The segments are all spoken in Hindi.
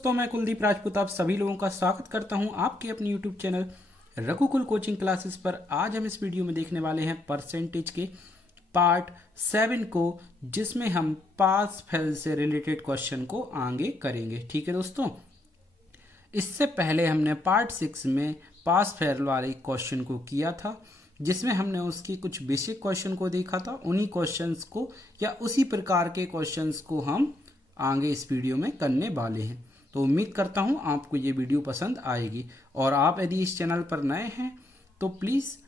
दोस्तों, मैं कुलदीप राजपूत आप सभी लोगों का स्वागत करता हूं आपके अपने YouTube चैनल रघुकुल कोचिंग क्लासेस पर। आज हम इस वीडियो में देखने वाले हैं परसेंटेज के पार्ट 7 को, जिसमें हम पास फेल से रिलेटेड क्वेश्चन को आगे करेंगे। ठीक है दोस्तों, इससे पहले हमने पार्ट 6 में पास फेल वाले क्वेश्चन को किया था, जिसमें हमने उसकी कुछ बेसिक क्वेश्चन को देखा था। उन्हीं क्वेश्चंस को या उसी प्रकार के क्वेश्चंस को हम आगे इस वीडियो में करने वाले हैं। तो उम्मीद करता हूं आपको ये वीडियो पसंद आएगी, और आप यदि इस चैनल पर नए हैं तो प्लीज़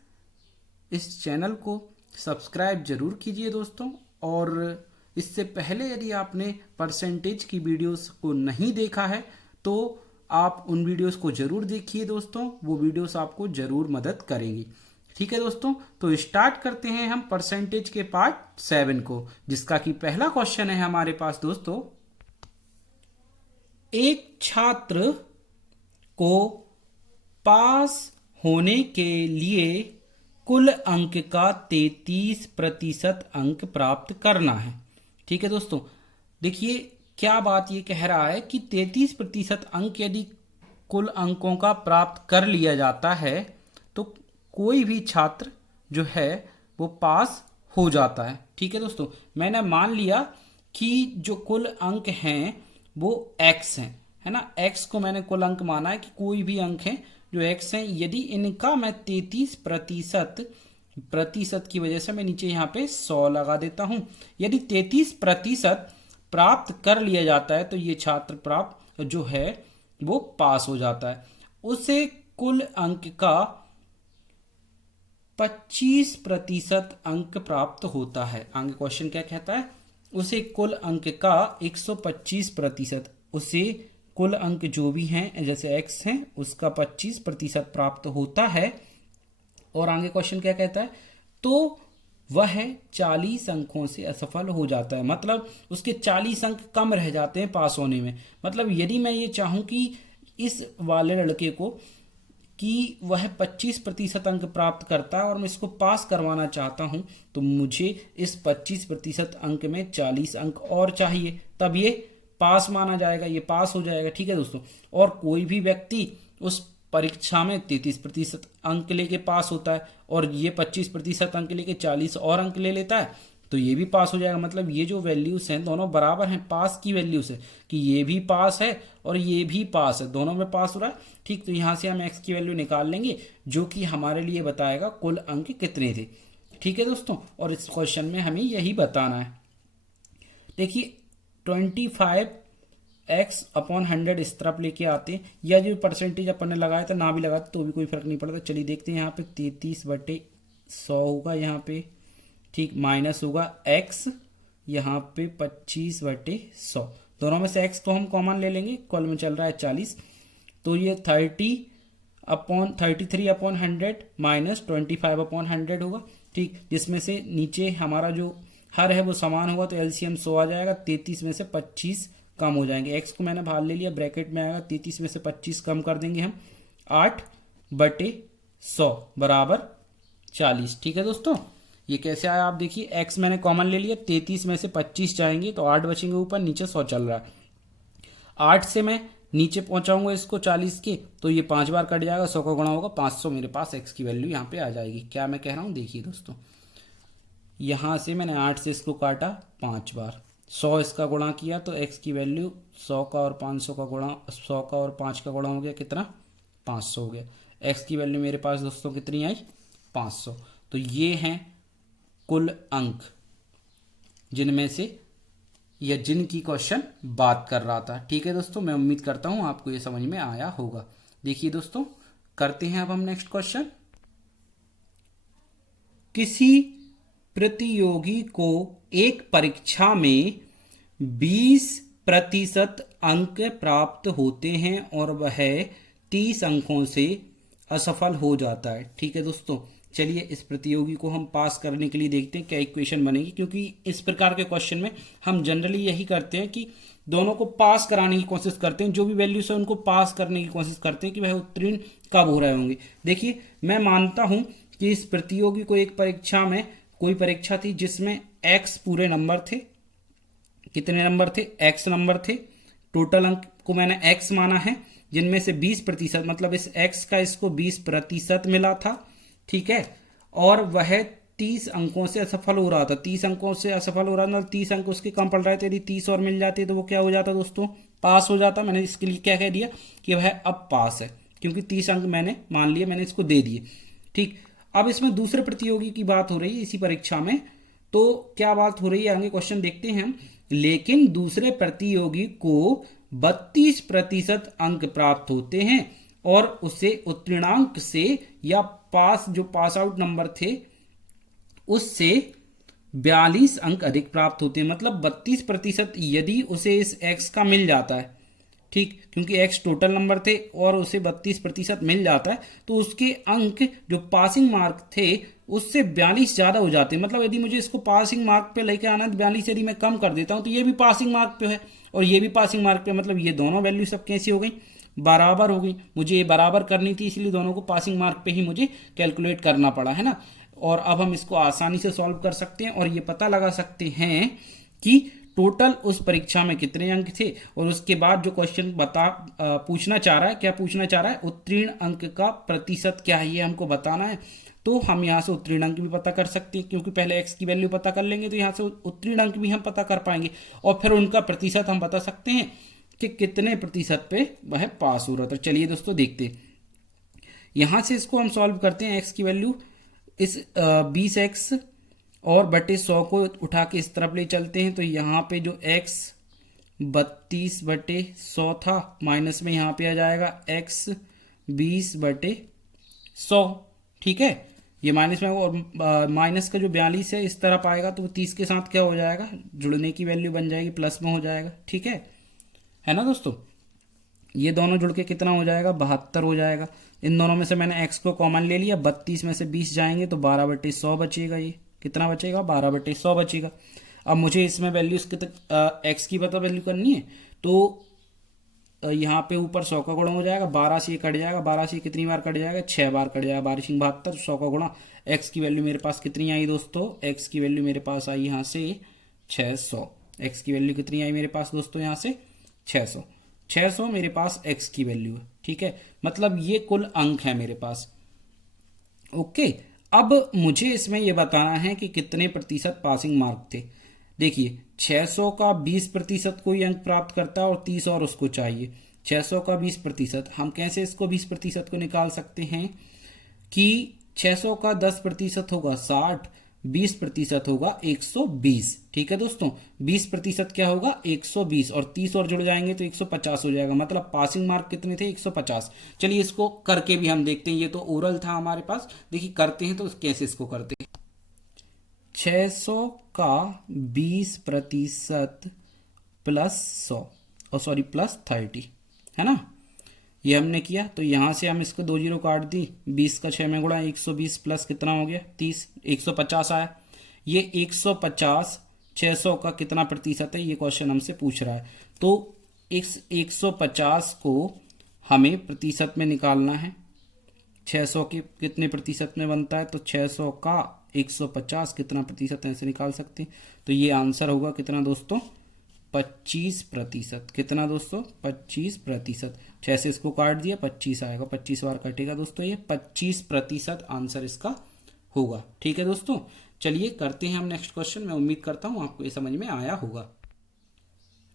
इस चैनल को सब्सक्राइब जरूर कीजिए दोस्तों। और इससे पहले यदि आपने परसेंटेज की वीडियोस को नहीं देखा है तो आप उन वीडियोस को जरूर देखिए दोस्तों, वो वीडियोस आपको जरूर मदद करेंगी। ठीक है दोस्तों, तो स्टार्ट करते हैं हम परसेंटेज के पार्ट 7 को, जिसका कि पहला क्वेश्चन है हमारे पास दोस्तों। एक छात्र को पास होने के लिए कुल अंक का 33% अंक प्राप्त करना है। ठीक है दोस्तों, देखिए क्या बात ये कह रहा है कि 33% अंक यदि कुल अंकों का प्राप्त कर लिया जाता है तो कोई भी छात्र जो है वो पास हो जाता है। ठीक है दोस्तों, मैंने मान लिया कि जो कुल अंक हैं वो x हैं, है ना। x को मैंने कुल अंक माना है कि कोई भी अंक हैं जो x हैं, यदि इनका मैं 33% की वजह से मैं नीचे यहाँ पे 100 लगा देता हूँ। यदि 33% प्राप्त कर लिया जाता है तो ये छात्र प्राप्त जो है वो पास हो जाता है। उसे कुल अंक का 25% अंक प्राप्त होता है। आगे क्वेश्चन क्या कहता है, उसे कुल अंक का 125%, उसे कुल अंक जो भी हैं जैसे x हैं उसका 25% प्राप्त होता है। और आगे क्वेश्चन क्या कहता है, तो वह 40 अंकों से असफल हो जाता है। मतलब उसके 40 अंक कम रह जाते हैं पास होने में। मतलब यदि मैं ये चाहूं कि इस वाले लड़के को कि वह 25% अंक प्राप्त करता है और मैं इसको पास करवाना चाहता हूं, तो मुझे इस 25% अंक में 40 अंक और चाहिए, तब ये पास माना जाएगा, ये पास हो जाएगा। ठीक है दोस्तों, और कोई भी व्यक्ति उस परीक्षा में 33% अंक लेके पास होता है और ये 25% अंक लेके 40 और अंक ले लेता है तो ये भी पास हो जाएगा। मतलब ये जो वैल्यूज हैं दोनों बराबर हैं पास की वैल्यू से, कि ये भी पास है और ये भी पास है, दोनों में पास हो रहा है। ठीक, तो यहाँ से हम x की वैल्यू निकाल लेंगे जो कि हमारे लिए बताएगा कुल अंक कितने थे। ठीक है दोस्तों, और इस क्वेश्चन में हमें यही बताना है। देखिए 25x/100 इस तरफ लेके आते हैं, या जो परसेंटेज अपन ने लगाया था ना भी लगाते तो भी कोई फर्क नहीं पड़ता। चलिए देखते हैं, यहाँ पे 33/100 होगा यहाँ पे, ठीक, माइनस होगा x यहाँ पे 25/100, दोनों में से x को हम कॉमन ले लेंगे, कुल में चल रहा है 40, तो ये 33/100 माइनस 25/100 होगा। ठीक, जिसमें से नीचे हमारा जो हर है वो समान होगा तो एलसीएम 100 आ जाएगा। 33 में से 25 कम हो जाएंगे, x को मैंने बाहर ले लिया, ब्रैकेट में आएगा 33 में से 25 कम कर देंगे हम, 8/100 बराबर 40। ठीक है दोस्तों, ये कैसे आया आप देखिए, x मैंने कॉमन ले लिया, 33 में से 25 जाएंगे तो 8 बचेंगे ऊपर, नीचे 100 चल रहा है। 8 से मैं नीचे पहुंचाऊंगा इसको 40 के, तो ये 5 बार कट जाएगा, 100 का गुणा होगा 500, मेरे पास x की वैल्यू यहाँ पे आ जाएगी। क्या मैं कह रहा हूँ देखिए दोस्तों, यहाँ से मैंने 8 से इसको काटा 5 बार, 100 इसका गुणा किया तो x की वैल्यू 100 का और 500 का गुणा, 100 का और 5 का गुणा हो गया कितना, 500 हो गया। x की वैल्यू मेरे पास दोस्तों कितनी आई, 500। तो ये हैं कुल अंक जिनमें से या जिनकी क्वेश्चन बात कर रहा था। ठीक है दोस्तों, मैं उम्मीद करता हूं आपको ये समझ में आया होगा। देखिए दोस्तों, करते हैं अब हम नेक्स्ट क्वेश्चन। किसी प्रतियोगी को एक परीक्षा में 20% अंक प्राप्त होते हैं और वह 30 अंकों से असफल हो जाता है। ठीक है दोस्तों, चलिए इस प्रतियोगी को हम पास करने के लिए देखते हैं क्या इक्वेशन बनेगी, क्योंकि इस प्रकार के क्वेश्चन में हम जनरली यही करते हैं कि दोनों को पास कराने की कोशिश करते हैं, जो भी वैल्यूज है उनको पास करने की कोशिश करते हैं कि वह उत्तीर्ण कब हो रहे होंगे। देखिए मैं मानता हूं कि इस प्रतियोगी को एक परीक्षा में, कोई परीक्षा थी जिसमें x पूरे नंबर थे, कितने नंबर थे, x नंबर थे, टोटल अंक को मैंने x माना है, जिनमें से 20% मतलब इस x का इसको 20% मिला था, ठीक है, और वह 30 अंकों से असफल हो रहा था। 30 अंकों से असफल हो रहा था, 30 अंक उसके कम पड़ रहे थे। यदि 30 और मिल जाते तो वो क्या हो जाता दोस्तों, पास हो जाता। मैंने इसके लिए क्या कह दिया कि वह अब पास है, क्योंकि 30 अंक मैंने मान लिए, मैंने इसको दे दिए, ठीक। अब इसमें दूसरे प्रतियोगी की बात हो रही है इसी परीक्षा में, तो क्या बात हो रही है आगे क्वेश्चन देखते हैं हम। लेकिन दूसरे प्रतियोगी को 32% अंक प्राप्त होते हैं और उसे उत्तीर्णांक से या पास जो पास आउट नंबर थे उससे 42 अंक अधिक प्राप्त होते हैं। मतलब 32% यदि उसे इस x का मिल जाता है, ठीक, क्योंकि x टोटल नंबर थे और उसे 32% मिल जाता है, तो उसके अंक जो पासिंग मार्क थे उससे 42 ज्यादा हो जाते हैं। मतलब यदि मुझे इसको पासिंग मार्क पे लेके आना है, 42 यदि मैं कम कर देता हूं तो ये भी पासिंग मार्क पे है और ये भी पासिंग मार्क पे, मतलब ये दोनों वैल्यू सब कैसी हो गई, बराबर हो गई। मुझे ये बराबर करनी थी, इसलिए दोनों को पासिंग मार्क पे ही मुझे कैलकुलेट करना पड़ा, है ना। और अब हम इसको आसानी से सॉल्व कर सकते हैं और ये पता लगा सकते हैं कि टोटल उस परीक्षा में कितने अंक थे। और उसके बाद जो क्वेश्चन पूछना चाह रहा है, क्या पूछना चाह रहा है, उत्तीर्ण अंक का प्रतिशत क्या है, ये हमको बताना है। तो हम यहाँ से उत्तीर्ण अंक भी पता कर सकते हैं, क्योंकि पहले x की वैल्यू पता कर लेंगे तो यहाँ से उत्तीर्ण अंक भी हम पता कर पाएंगे और फिर उनका प्रतिशत हम बता सकते हैं कि कितने प्रतिशत पे वह पास हो रहा था। चलिए दोस्तों देखते हैं, यहाँ से इसको हम सॉल्व करते हैं। x की वैल्यू इस 20x और बटे 100 को उठा के इस तरफ ले चलते हैं, तो यहाँ पे जो x 32/100 था, माइनस में यहाँ पे आ जाएगा x 20/100, ठीक है। ये माइनस में और माइनस का जो 42 है इस तरफ आएगा तो 30 के साथ क्या हो जाएगा, जुड़ने की वैल्यू बन जाएगी, प्लस में हो जाएगा, ठीक है ना दोस्तों। ये दोनों जुड़ के कितना हो जाएगा, 72 हो जाएगा। इन दोनों में से मैंने x को कॉमन ले लिया, 32 में से 20 जाएंगे तो 12/100 बचेगा। ये कितना बचेगा, 12/100 बचेगा। अब मुझे इसमें वैल्यूज x की पता वैल्यू करनी है, तो यहाँ पे ऊपर 100 का गुणा हो जाएगा, 12 से कट जाएगा, 12 से कितनी बार कट जाएगा, 6 बार कट जाएगा, 12×72, 100 का गुणा। x की वैल्यू मेरे पास कितनी आई दोस्तों, x की वैल्यू मेरे पास आई यहाँ से 600। x की वैल्यू कितनी आई मेरे पास दोस्तों, यहाँ से 600 मेरे पास x की वैल्यू है, ठीक है। मतलब ये कुल अंक है मेरे पास, ओके। अब मुझे इसमें यह बताना है कि कितने प्रतिशत पासिंग मार्क थे। देखिए 600 का 20% कोई अंक प्राप्त करता है और 30 और उसको चाहिए। 600 का 20%, हम कैसे इसको 20% को निकाल सकते हैं कि 600 का 10% होगा 60, 20% होगा 120, ठीक है दोस्तों। 20% क्या होगा 120 और 30 और जुड़ जाएंगे तो 150 हो जाएगा। मतलब पासिंग मार्क कितने थे, 150। चलिए इसको करके भी हम देखते हैं, ये तो ओरल था हमारे पास, देखिए करते हैं तो कैसे इसको करते हैं। 600 का 20% प्लस 100 और सॉरी प्लस 30, है ना, ये हमने किया। तो यहाँ से हम इसको 2 जीरो काट दी, 20 का 6 में गुणा, 120 प्लस कितना हो गया 30, 150 आया। ये 150 600 का कितना प्रतिशत है, ये क्वेश्चन हमसे पूछ रहा है। तो इस 150 को हमें प्रतिशत में निकालना है। 600 के कितने प्रतिशत में बनता है, तो 600 का 150 कितना प्रतिशत ऐसे निकाल सकते हैं। तो ये आंसर होगा कितना दोस्तों, 25%। कितना दोस्तों, 25%। 6 से इसको काट दिया, 25 आएगा, 25 बार कटेगा दोस्तों, ये 25% आंसर इसका होगा, ठीक है दोस्तों। चलिए करते हैं हम नेक्स्ट क्वेश्चन। मैं उम्मीद करता हूं आपको ये समझ में आया होगा।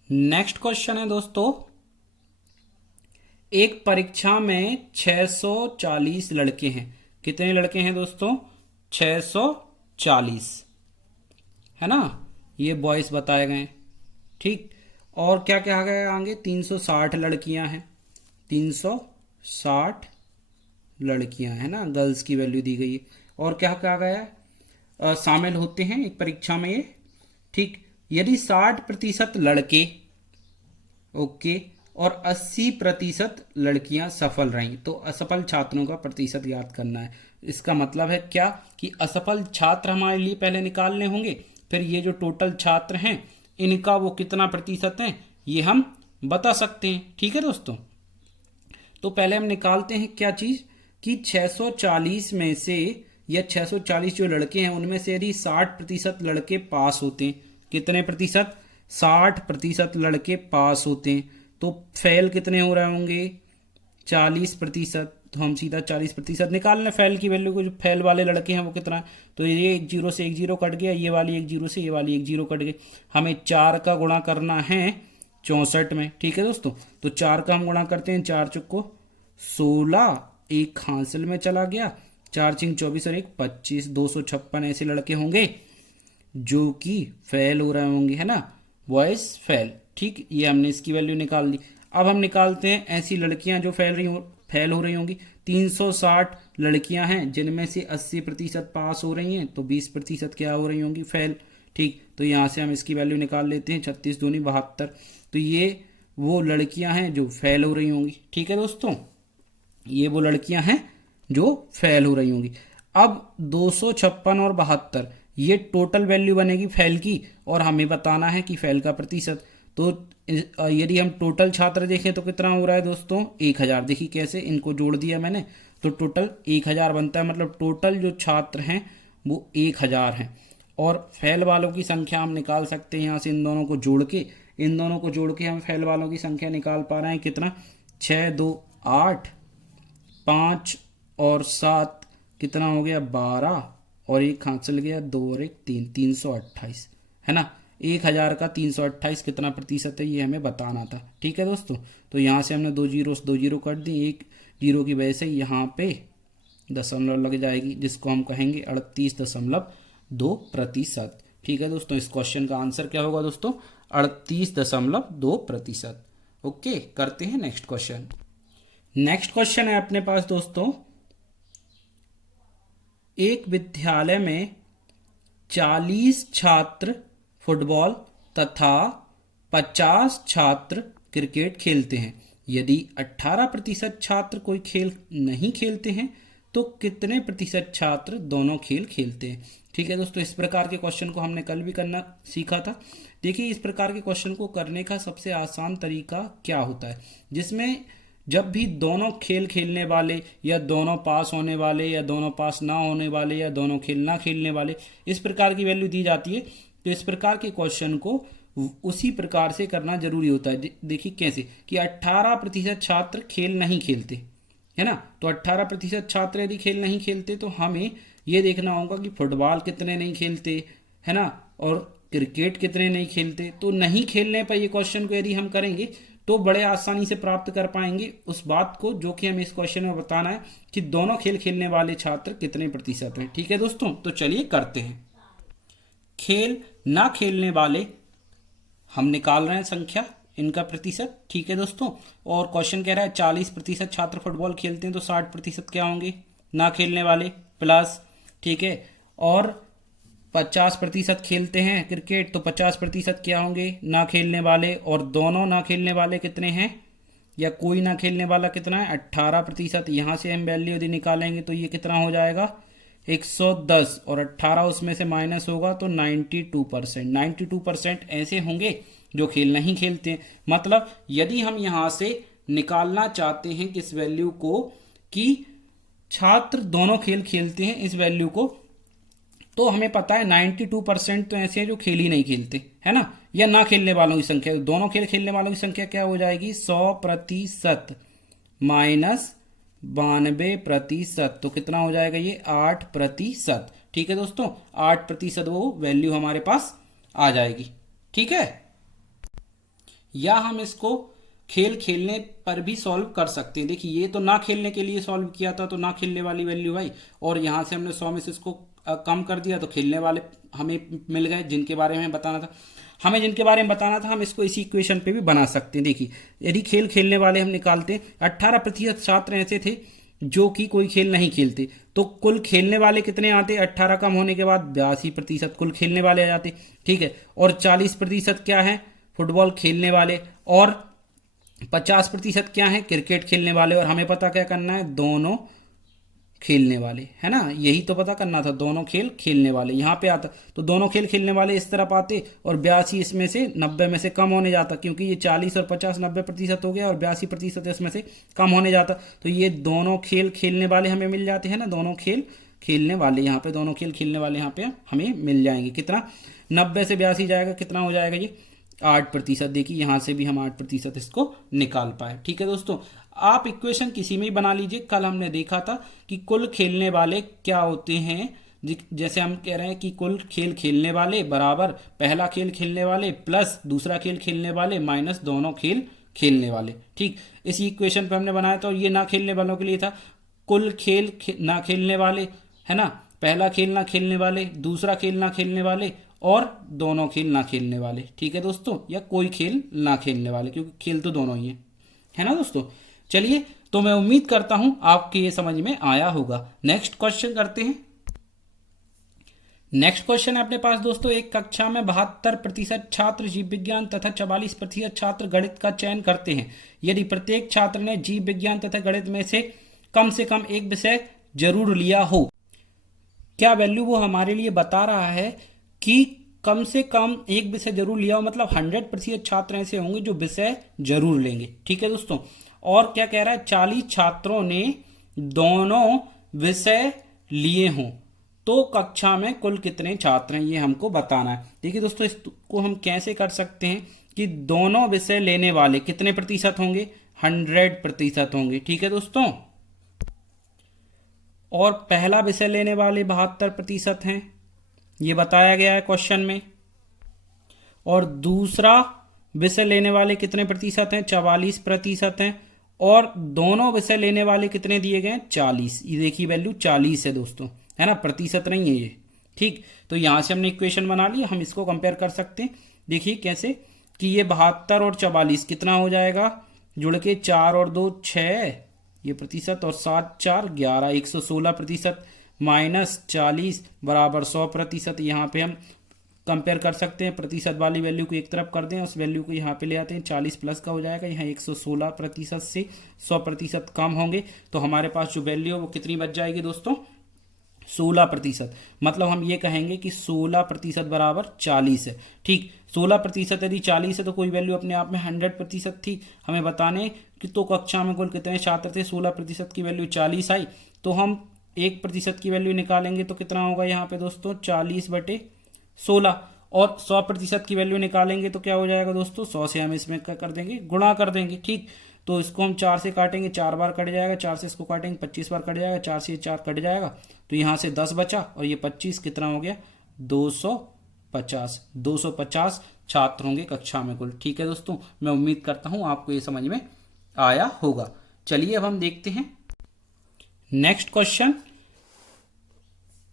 नेक्स्ट क्वेश्चन है दोस्तों, एक परीक्षा में 640 लड़के हैं। कितने लड़के हैं दोस्तों, 640, है ना, ये बॉयज बताए गए, ठीक। और क्या क्या गया आगे, 360 लड़कियां हैं, 360 लड़कियां, है ना, गर्ल्स की वैल्यू दी गई है। और क्या कहा गया, शामिल होते हैं एक परीक्षा में ये, ठीक। यदि 60% लड़के, ओके, और 80% लड़कियां सफल रहीं, तो असफल छात्रों का प्रतिशत ज्ञात करना है। इसका मतलब है क्या कि असफल छात्र हमारे लिए पहले निकालने होंगे, फिर ये जो टोटल छात्र हैं इनका वो कितना प्रतिशत है ये हम बता सकते हैं, ठीक है दोस्तों। तो पहले हम निकालते हैं क्या चीज कि 640 में से, या 640 जो लड़के हैं उनमें से यदि 60% लड़के पास होते हैं, कितने प्रतिशत, 60% लड़के पास होते हैं, तो फेल कितने हो रहे होंगे 40%। तो हम सीधा 40% निकाल लें फेल की वैल्यू को। जो फेल वाले लड़के हैं वो कितना, तो ये एक जीरो से एक जीरो कट गया, ये वाली एक जीरो से ये वाली एक जीरो कट गई। हमें 4 का गुणा करना है 64 में। ठीक है दोस्तों, तो 4 का हम गुणा करते हैं, 4 चुको 16, एक हासिल में चला गया, 4 चिंग 24 और 1 25, 256 ऐसे लड़के होंगे जो कि फेल हो रहे होंगे, है ना, वॉइस फेल। ठीक, ये हमने इसकी वैल्यू निकाल दी। अब हम निकालते हैं ऐसी लड़कियां जो फेल हो रही होंगी। 360 लड़कियां हैं जिनमें से 80% पास हो रही हैं, तो 20% क्या हो रही होंगी फेल। ठीक, तो यहाँ से हम इसकी वैल्यू निकाल लेते हैं, 36 दूनी 72। तो ये वो लड़कियां हैं जो फेल हो रही होंगी। ठीक है दोस्तों, ये वो लड़कियां हैं जो फेल हो रही होंगी। अब 256 और 72 ये टोटल वैल्यू बनेगी फेल की, और हमें बताना है कि फेल का प्रतिशत। तो यदि हम टोटल छात्र देखें तो कितना हो रहा है दोस्तों 1000। देखिए कैसे इनको जोड़ दिया मैंने, तो टोटल 1000 बनता है, मतलब टोटल जो छात्र हैं वो 1000 हैं। और फेल वालों की संख्या हम निकाल सकते हैं यहाँ से, इन दोनों को जोड़ के, इन दोनों को जोड़ के हम फेल वालों की संख्या निकाल पा रहे हैं। कितना, 6 2 8, 5 और 7 कितना हो गया 12, और एक हाथ चल गया 2 और 1 3, 328 है ना। 1000 का 328 कितना प्रतिशत है ये हमें बताना था। ठीक है दोस्तों, तो यहाँ से हमने 2 जीरो कट दी, एक जीरो की वजह से यहाँ पे दशमलव लग जाएगी, जिसको हम कहेंगे 38.2%। ठीक है दोस्तों, इस क्वेश्चन का आंसर क्या होगा दोस्तों 38.2%। ओके, करते हैं नेक्स्ट क्वेश्चन। नेक्स्ट क्वेश्चन है अपने पास दोस्तों, एक विद्यालय में 40 छात्र फुटबॉल तथा 50 छात्र क्रिकेट खेलते हैं। यदि 18% छात्र कोई खेल नहीं खेलते हैं तो कितने प्रतिशत छात्र दोनों खेल खेलते हैं। ठीक है दोस्तों, इस प्रकार के क्वेश्चन को हमने कल भी करना सीखा था। देखिए, इस प्रकार के क्वेश्चन को करने का सबसे आसान तरीका क्या होता है, जिसमें जब भी दोनों खेल खेलने वाले या दोनों पास होने वाले या दोनों पास ना होने वाले या दोनों खेल ना खेलने वाले इस प्रकार की वैल्यू दी जाती है, तो इस प्रकार के क्वेश्चन को उसी प्रकार से करना जरूरी होता है। देखिए कैसे, कि 18% छात्र खेल नहीं खेलते, है ना, तो 18% छात्र यदि खेल नहीं खेलते तो हमें ये देखना होगा कि फुटबॉल कितने नहीं खेलते, है ना, और क्रिकेट कितने नहीं खेलते। तो नहीं खेलने पर ये क्वेश्चन को यदि हम करेंगे तो बड़े आसानी से प्राप्त कर पाएंगे उस बात को जो कि हमें इस क्वेश्चन में बताना है कि दोनों खेल खेलने वाले छात्र कितने प्रतिशत हैं। ठीक है दोस्तों, तो चलिए करते हैं। खेल ना खेलने वाले हम निकाल रहे हैं संख्या, इनका प्रतिशत। ठीक है दोस्तों, और क्वेश्चन कह रहा है 40% छात्र फुटबॉल खेलते हैं, तो 60% क्या होंगे ना खेलने वाले प्लस, ठीक है, और 50% खेलते हैं क्रिकेट, तो 50% क्या होंगे ना खेलने वाले, और दोनों ना खेलने वाले कितने हैं या कोई ना खेलने वाला कितना है 18%। यहाँ से हम वैल्यू यदि निकालेंगे तो ये कितना हो जाएगा 110, और 18 उसमें से माइनस होगा तो 92%। 92% ऐसे होंगे जो खेल नहीं खेलते हैं। मतलब यदि हम यहाँ से निकालना चाहते हैं किस वैल्यू को, कि छात्र दोनों खेल खेलते हैं इस वैल्यू को, तो हमें पता है 92% तो ऐसे हैं जो खेल ही नहीं खेलते, है ना, या ना खेलने वालों की संख्या। दोनों खेल खेलने वालों की संख्या क्या हो जाएगी 100% माइनस 92%, तो कितना हो जाएगा ये 8%। ठीक है दोस्तों, 8% वो वैल्यू हमारे पास आ जाएगी। ठीक है, या हम इसको खेल खेलने पर भी सॉल्व कर सकते हैं। देखिए, ये तो ना खेलने के लिए सॉल्व किया था, तो ना खेलने वाली वैल्यू आई, और यहाँ से हमने 100 में से इसको कम कर दिया तो खेलने वाले हमें मिल गए जिनके बारे में बताना था। हमें जिनके बारे में बताना था हम इसको इसी इक्वेशन पे भी बना सकते हैं। देखिए, यदि खेल खेलने वाले हम निकालते हैं, 18% छात्र ऐसे थे जो कि कोई खेल नहीं खेलते, तो कुल खेलने वाले कितने आते, 18 कम होने के बाद 82% कुल खेलने वाले आ जाते। ठीक है, और 40% क्या है फुटबॉल खेलने वाले, और 50% क्या है क्रिकेट खेलने वाले, और हमें पता क्या करना है दोनों खेलने वाले, है ना, यही तो पता करना था, दोनों खेल खेलने वाले। यहाँ पे आता तो दोनों खेल खेलने वाले इस तरफ आते, और 82 इसमें से 90 में से कम होने जाता, क्योंकि ये 40 और 50 90% हो गया, और 82% इसमें से कम होने जाता, तो ये दोनों खेल खेलने वाले हमें मिल जाते हैं ना, दोनों खेल खेलने वाले, यहाँ पे दोनों खेल खेलने वाले यहाँ पे हमें मिल जाएंगे। कितना 90 से 82 जाएगा, कितना हो जाएगा ये 8%। देखिए यहाँ से भी हम 8% इसको निकाल पाए। ठीक है दोस्तों, आप इक्वेशन किसी में ही बना लीजिए। कल हमने देखा था कि कुल खेलने वाले क्या होते हैं, जैसे हम कह रहे हैं कि कुल खेल खेलने वाले बराबर पहला खेल खेलने वाले प्लस दूसरा खेल खेलने वाले माइनस दोनों खेल खेलने वाले। ठीक, इस इक्वेशन पे हमने बनाया था, और ये ना खेलने वालों के लिए था कुल खेल ना खेलने वाले, है ना, पहला खेल ना खेलने वाले, दूसरा खेल ना खेलने वाले और दोनों खेल ना खेलने वाले। ठीक है दोस्तों, या कोई खेल ना खेलने वाले, क्योंकि खेल तो दोनों ही है ना दोस्तों। चलिए, तो मैं उम्मीद करता हूं आपके ये समझ में आया होगा। नेक्स्ट क्वेश्चन करते हैं। नेक्स्ट क्वेश्चन है अपने पास दोस्तों, एक कक्षा में 72% छात्र जीव विज्ञान तथा 44% छात्र गणित का चयन करते हैं। यदि प्रत्येक छात्र ने जीव विज्ञान तथा गणित में से कम एक विषय जरूर लिया हो, क्या वैल्यू वो हमारे लिए बता रहा है कि कम से कम एक विषय जरूर लिया हो, मतलब 100% छात्र ऐसे होंगे जो विषय जरूर लेंगे। ठीक है दोस्तों, और क्या कह रहा है, 40 छात्रों ने दोनों विषय लिए हों तो कक्षा में कुल कितने छात्र हैं, ये हमको बताना है। देखिए दोस्तों, इसको हम कैसे कर सकते हैं कि दोनों विषय लेने वाले कितने प्रतिशत होंगे, 100% होंगे। ठीक है दोस्तों, और पहला विषय लेने वाले 72% हैं, ये बताया गया है क्वेश्चन में। और दूसरा विषय लेने वाले कितने प्रतिशत हैं, 44% हैं। और दोनों विषय लेने वाले कितने दिए गए हैं, 40। ये देखिए वैल्यू 40 है दोस्तों, है ना, प्रतिशत नहीं है ये। ठीक, तो यहां से हमने इक्वेशन बना ली, हम इसको कंपेयर कर सकते हैं। देखिए कैसे कि ये 72 और 44 कितना हो जाएगा, जुड़ के 4 और 2 6 ये प्रतिशत, और 7 4 11 116% माइनस 40 बराबर 100%। यहाँ पे हम कंपेयर कर सकते हैं, प्रतिशत वाली वैल्यू को एक तरफ कर दें, उस वैल्यू को यहाँ पे ले आते हैं, 40 प्लस का हो जाएगा, यहाँ 116% से 100% कम होंगे, तो हमारे पास जो वैल्यू है वो कितनी बच जाएगी दोस्तों, 16%। मतलब हम ये कहेंगे कि 16% बराबर 40 है। ठीक, 16% यदि 40 है तो कोई वैल्यू अपने आप में 100% थी। हमें बताने कि तो कक्षा में कुल कितने छात्र थे, 16% की वैल्यू 40 आई, तो हम 1% की वैल्यू निकालेंगे तो कितना होगा यहाँ पे दोस्तों, 40/16। और 100% की वैल्यू निकालेंगे तो क्या हो जाएगा दोस्तों, 100 से हम इसमें क्या कर देंगे, गुणा कर देंगे। ठीक, तो इसको हम 4 से काटेंगे, 4 बार कट जाएगा, 4 से इसको काटेंगे 25 बार कट जाएगा, 4 से 4 कट जाएगा, तो यहाँ से 10 बचा, और ये 25 कितना हो गया, 250। 250 छात्र होंगे कक्षा में कुल। ठीक है दोस्तों, मैं उम्मीद करता हूँ आपको ये समझ में आया होगा। चलिए अब हम देखते हैं नेक्स्ट क्वेश्चन।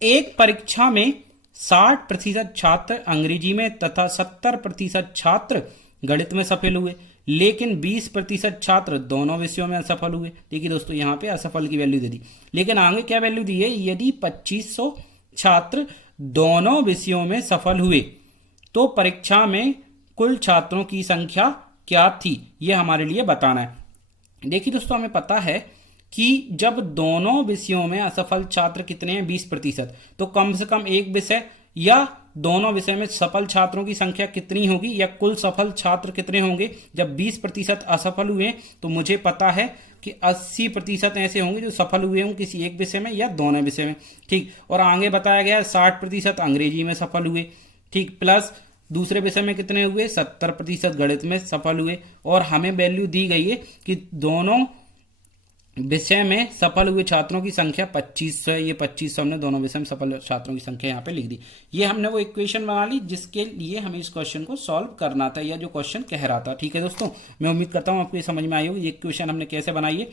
एक परीक्षा में 60% छात्र अंग्रेजी में तथा 70% छात्र गणित में सफल हुए, लेकिन 20% छात्र दोनों विषयों में असफल हुए। देखिए दोस्तों, यहाँ पे असफल की वैल्यू दे दी, लेकिन आगे क्या वैल्यू दी है, यदि 2500 छात्र दोनों विषयों में सफल हुए तो परीक्षा में कुल छात्रों की संख्या क्या थी, यह हमारे लिए बताना है। देखिए दोस्तों, हमें पता है कि जब दोनों विषयों में असफल छात्र कितने हैं, 20%, तो कम से कम एक विषय या दोनों विषय में सफल छात्रों की संख्या कितनी होगी, या कुल सफल छात्र कितने होंगे। जब 20% असफल हुए तो मुझे पता है कि 80% ऐसे होंगे जो सफल हुए हों किसी एक विषय में या दोनों विषय में। ठीक, और आगे बताया गया 60% अंग्रेजी में सफल हुए। ठीक, प्लस दूसरे विषय में कितने हुए, 70% गणित में सफल हुए। और हमें वैल्यू दी गई है कि दोनों विषय में सफल हुए छात्रों की संख्या 2500 है। ये 2500 हमने दोनों विषय में सफल छात्रों की संख्या यहाँ पे लिख दी। ये हमने वो इक्वेशन बना ली जिसके लिए हमें इस क्वेश्चन को सॉल्व करना था, या जो क्वेश्चन कह रहा था। ठीक है दोस्तों, मैं उम्मीद करता हूँ आपको ये समझ में आई होगी। ये इक्वेशन हमने कैसे बनाई है,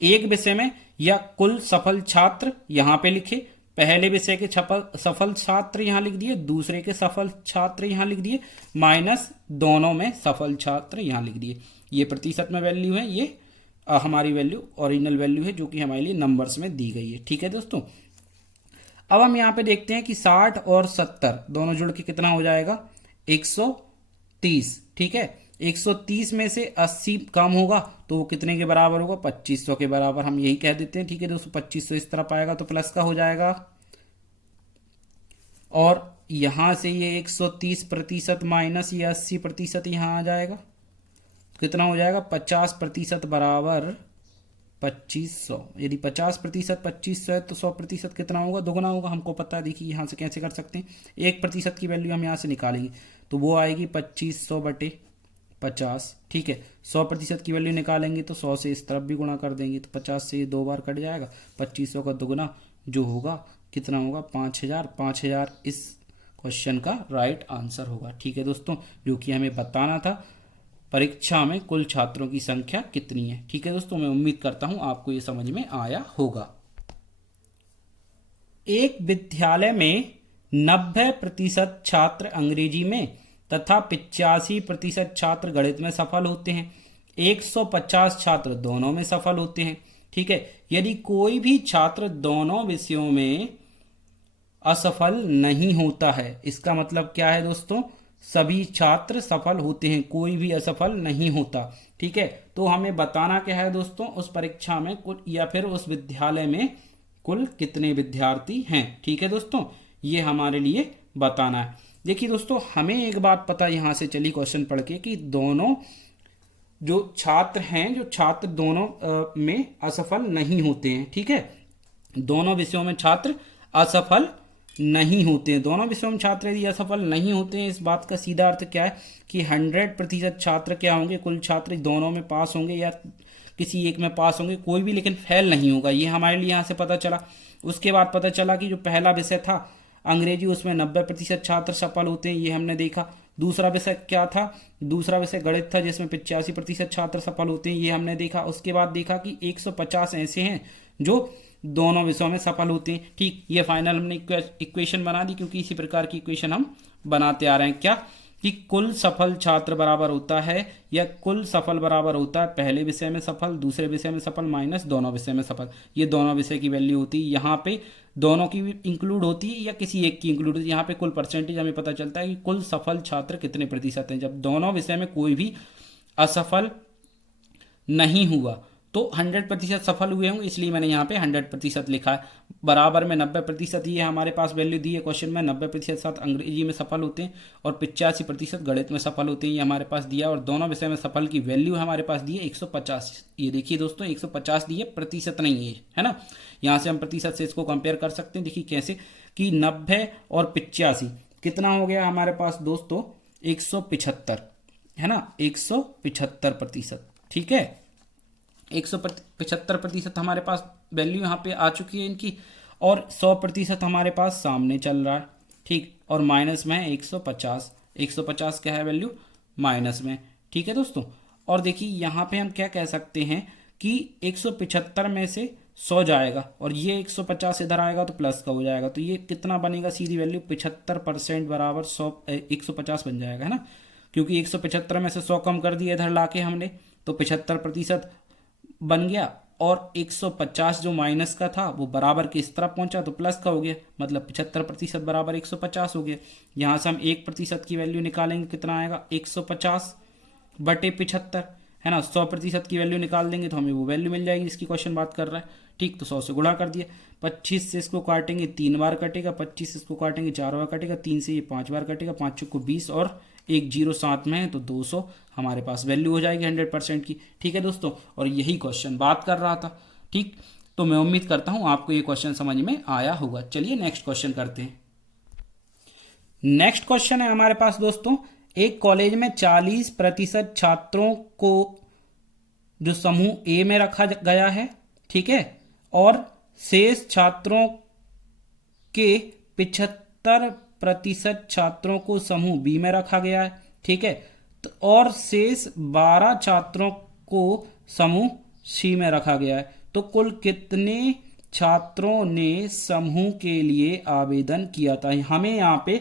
एक विषय में या कुल सफल छात्र यहाँ पे लिखे, पहले विषय के सफल छात्र यहाँ लिख दिए, दूसरे के सफल छात्र यहाँ लिख दिए, माइनस दोनों में सफल छात्र यहाँ लिख दिए। ये प्रतिशत में वैल्यू है, ये हमारी वैल्यू ओरिजिनल वैल्यू है जो कि हमारे लिए नंबर्स में दी गई है। ठीक है दोस्तों, अब हम यहाँ पे देखते हैं कि 60 और 70 दोनों जुड़ के कितना हो जाएगा, 130। ठीक है, 130 में से 80 कम होगा तो वो कितने के बराबर होगा, 2500 के बराबर, हम यही कह देते हैं। ठीक है दोस्तों, 2500 इस तरफ आएगा तो प्लस का हो जाएगा, और यहां से ये 130% माइनस ये 80% यहां आ जाएगा, कितना हो जाएगा, 50% बराबर 2500। यदि 50% 2500 है तो 100% कितना होगा, दोगुना होगा, हमको पता है। देखिए यहाँ से कैसे कर सकते हैं, 1% की वैल्यू हम यहाँ से निकालेंगे तो वो आएगी 2500/50। ठीक है, 100% की वैल्यू निकालेंगे तो 100 से इस तरफ भी गुणा कर देंगे तो 50 से ये 2 बार कट जाएगा। 2500 का दुगुना जो होगा कितना होगा 5000। 5000 इस क्वेश्चन का राइट आंसर होगा। ठीक है दोस्तों, जो कि हमें बताना था परीक्षा में कुल छात्रों की संख्या कितनी है। ठीक है दोस्तों, मैं उम्मीद करता हूं आपको ये समझ में आया होगा। एक विद्यालय में 90% छात्र अंग्रेजी में तथा 85% छात्र गणित में सफल होते हैं। 150 छात्र दोनों में सफल होते हैं। ठीक है, यदि कोई भी छात्र दोनों विषयों में असफल नहीं होता है, इसका मतलब क्या है दोस्तों, सभी छात्र सफल होते हैं, कोई भी असफल नहीं होता। ठीक है, तो हमें बताना क्या है दोस्तों, उस परीक्षा में कुल या फिर उस विद्यालय में कुल कितने विद्यार्थी हैं। ठीक है दोस्तों, ये हमारे लिए बताना है। देखिए दोस्तों, हमें एक बात पता यहां से चली क्वेश्चन पढ़ के कि दोनों जो छात्र हैं, जो छात्र दोनों में असफल नहीं होते हैं। ठीक है, दोनों विषयों में छात्र असफल नहीं होते हैं। दोनों विषयों में छात्र यदि असफल नहीं होते हैं, इस बात का सीधा अर्थ क्या है कि 100% छात्र क्या होंगे, कुल छात्र दोनों में पास होंगे या किसी एक में पास होंगे, कोई भी लेकिन फेल नहीं होगा। ये हमारे लिए यहाँ से पता चला। उसके बाद पता चला कि जो पहला विषय था अंग्रेजी, उसमें 90% छात्र सफल होते हैं, ये हमने देखा। दूसरा विषय क्या था, दूसरा विषय गणित था जिसमें 85% छात्र सफल होते हैं, ये हमने देखा। उसके बाद देखा कि 150 ऐसे हैं जो दोनों विषयों में सफल होते हैं। ठीक, ये फाइनल हमने इक्वेशन बना दी, क्योंकि इसी प्रकार की इक्वेशन हम बनाते आ रहे हैं। क्या कि कुल सफल छात्र बराबर होता है या कुल सफल बराबर होता है पहले विषय में सफल, दूसरे विषय में सफल माइनस दोनों विषय में सफल। ये दोनों विषय की वैल्यू होती है। यहाँ पे दोनों की इंक्लूड होती है या किसी एक की इंक्लूड होती है। यहाँ पे कुल परसेंटेज हमें पता चलता है कि कुल सफल छात्र कितने प्रतिशत हैं। जब दोनों विषय में कोई भी असफल नहीं हुआ तो 100% सफल हुए होंगे, इसलिए मैंने यहाँ पे 100% लिखा है। बराबर में 90% ये हमारे पास वैल्यू दी है क्वेश्चन में। 90% अंग्रेजी में सफल होते हैं और 85% गणित में सफल होते हैं, ये हमारे पास दिया। और दोनों विषय में सफल की वैल्यू हमारे पास दी है 150। ये देखिए दोस्तों, 150 दी है, प्रतिशत नहीं है ना। यहाँ से हम प्रतिशत से इसको कंपेयर कर सकते हैं। देखिए कैसे कि 90 और 85 कितना हो गया हमारे पास दोस्तों, 175 है ना, 175%। ठीक है, 175% हमारे पास वैल्यू यहाँ पे आ चुकी है इनकी, और 100% हमारे पास सामने चल रहा है। ठीक, और माइनस में है 150। 150 क्या है वैल्यू, माइनस में। ठीक है दोस्तों, और देखिए यहाँ पे हम क्या कह सकते हैं कि 175 में से 100 जाएगा और ये 150 इधर आएगा तो प्लस का हो जाएगा, तो ये कितना बनेगा, सीधी वैल्यू 75% बराबर 150 बन जाएगा, है ना। क्योंकि 175 में से 100 कम कर दिया इधर लाके हमने, तो 75% बन गया। और 150 जो माइनस का था वो बराबर के इस तरफ पहुंचा तो प्लस का हो गया, मतलब 75% बराबर 150 हो गया। यहां से हम 1% की वैल्यू निकालेंगे, कितना आएगा 150/75, है ना। 100% की वैल्यू निकाल देंगे तो हमें वो वैल्यू मिल जाएगी जिसकी क्वेश्चन बात कर रहा है। ठीक, तो 100 से गुणा कर दिया। 25 से इसको काटेंगे 3 बार कटेगा, 25 से इसको काटेंगे 4 बार कटेगा, 3 से ये 5 बार कटेगा, 5 को 20 और 1 0 साथ में है तो 200 हमारे पास वैल्यू हो जाएगी 100% की। ठीक है दोस्तों, और यही क्वेश्चन बात कर रहा था। ठीक, तो मैं उम्मीद करता हूं आपको ये क्वेश्चन समझ में आया होगा। चलिए नेक्स्ट क्वेश्चन करते हैं। नेक्स्ट क्वेश्चन है हमारे पास दोस्तों, एक कॉलेज में 40% छात्रों को जो समूह ए में रखा गया है, ठीक है, और शेष छात्रों के 75% छात्रों को समूह बी में रखा गया है, ठीक है, तो और शेष 12 छात्रों को समूह सी में रखा गया है। तो कुल कितने छात्रों ने समूह के लिए आवेदन किया था। हमें यहाँ पे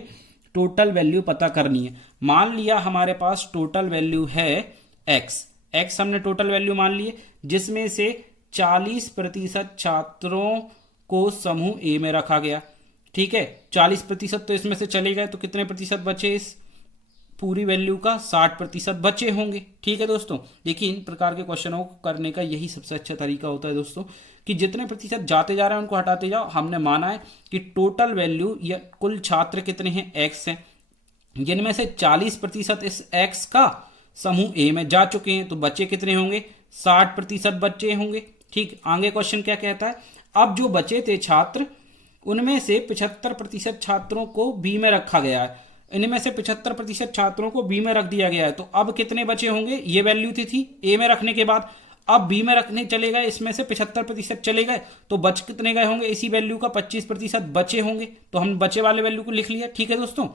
टोटल वैल्यू पता करनी है। मान लिया हमारे पास टोटल वैल्यू है एक्स हमने टोटल वैल्यू मान ली है, जिसमें से 40% छात्रों को समूह ए में रखा गया, ठीक है। 40% तो इसमें से चले गए, तो कितने प्रतिशत बचे इस पूरी वैल्यू का, 60% बचे होंगे। ठीक है दोस्तों, देखिए इन प्रकार के क्वेश्चनों को करने का यही सबसे अच्छा तरीका होता है दोस्तों, कि जितने प्रतिशत जाते जा रहे हैं उनको हटाते जाओ। हमने माना है कि टोटल वैल्यू या कुल छात्र कितने हैं, एक्स हैं, जिनमें से 40% इस एक्स का समूह ए में जा चुके हैं, तो बच्चे कितने होंगे, 60% बच्चे होंगे। ठीक, आगे क्वेश्चन क्या कहता है, अब जो बचे थे छात्र उनमें से 75% छात्रों को बी में रखा गया है। इनमें से 75% छात्रों को बी में रख दिया गया है। तो अब कितने बचे होंगे, ये वैल्यू थी ए में रखने के बाद, अब बी में रखने चले गए, इसमें से 75% चले गए, तो बच कितने गए होंगे, इसी वैल्यू का 25% बचे होंगे। तो हम बचे वाले वैल्यू को लिख लिया। ठीक है दोस्तों,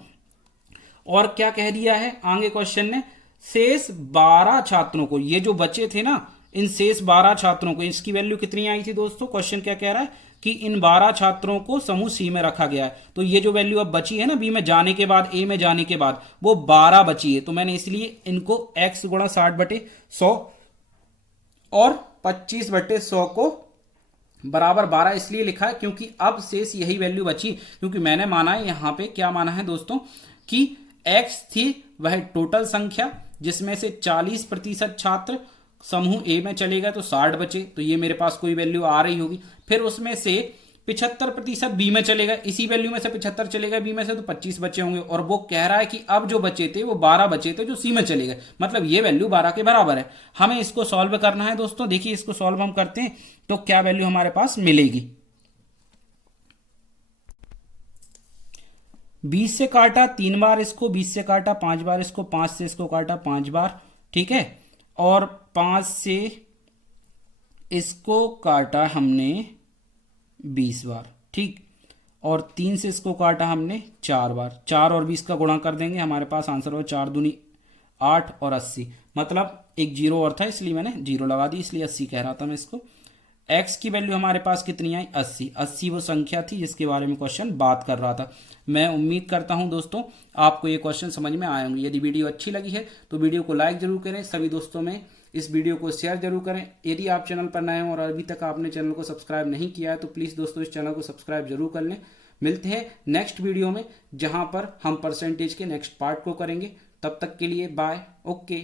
और क्या कह दिया है आगे क्वेश्चन ने, शेष 12 छात्रों को, ये जो बचे थे ना, इन शेष 12 छात्रों को, इसकी वैल्यू कितनी आई थी दोस्तों, क्वेश्चन क्या कह रहा है कि इन 12 छात्रों को समूह सी में रखा गया है। तो ये जो वैल्यू अब बची है ना बी में जाने के बाद, ए में जाने के बाद, वो 12 बची है। तो मैंने इसलिए इनको x गुणा 60/100 और 25/100 को बराबर 12 इसलिए लिखा है क्योंकि अब शेष यही वैल्यू बची, क्योंकि मैंने माना है यहां पे, क्या माना है दोस्तों कि x थी वह टोटल संख्या, जिसमें से 40% छात्र समूह ए में चले गए तो 60 बचे, तो ये मेरे पास कोई वैल्यू आ रही होगी। फिर उसमें से 75% बी में चले गए, इसी वैल्यू में से 75 चले गए बी में से, तो 25 बचे होंगे। और वो कह रहा है कि अब जो बचे थे वो 12 बचे थे जो सी में चले गए, मतलब ये वैल्यू 12 के बराबर है। हमें इसको सॉल्व करना है दोस्तों। देखिए इसको सॉल्व हम करते हैं तो क्या वैल्यू हमारे पास मिलेगी। 20 से काटा 3 बार इसको, 20 से काटा 5 बार इसको, 5 से इसको काटा 5 बार, ठीक है, और 5 से इसको काटा हमने 20 बार, ठीक, और 3 से इसको काटा हमने 4 बार। 4 और 20 का गुणा कर देंगे, हमारे पास आंसर हो 4 दूनी 8 और 80, मतलब एक जीरो और था इसलिए मैंने जीरो लगा दी, इसलिए 80 कह रहा था मैं इसको। x की वैल्यू हमारे पास कितनी आई, 80। 80 वो संख्या थी जिसके बारे में क्वेश्चन बात कर रहा था। मैं उम्मीद करता हूं दोस्तों आपको ये क्वेश्चन समझ में आए होंगे। यदि वीडियो अच्छी लगी है तो वीडियो को लाइक जरूर करें, सभी दोस्तों में इस वीडियो को शेयर जरूर करें। यदि आप चैनल पर नए हैं और अभी तक आपने चैनल को सब्सक्राइब नहीं किया है तो प्लीज़ दोस्तों इस चैनल को सब्सक्राइब जरूर कर लें। मिलते हैं नेक्स्ट वीडियो में, जहां पर हम परसेंटेज के नेक्स्ट पार्ट को करेंगे। तब तक के लिए बाय, ओके।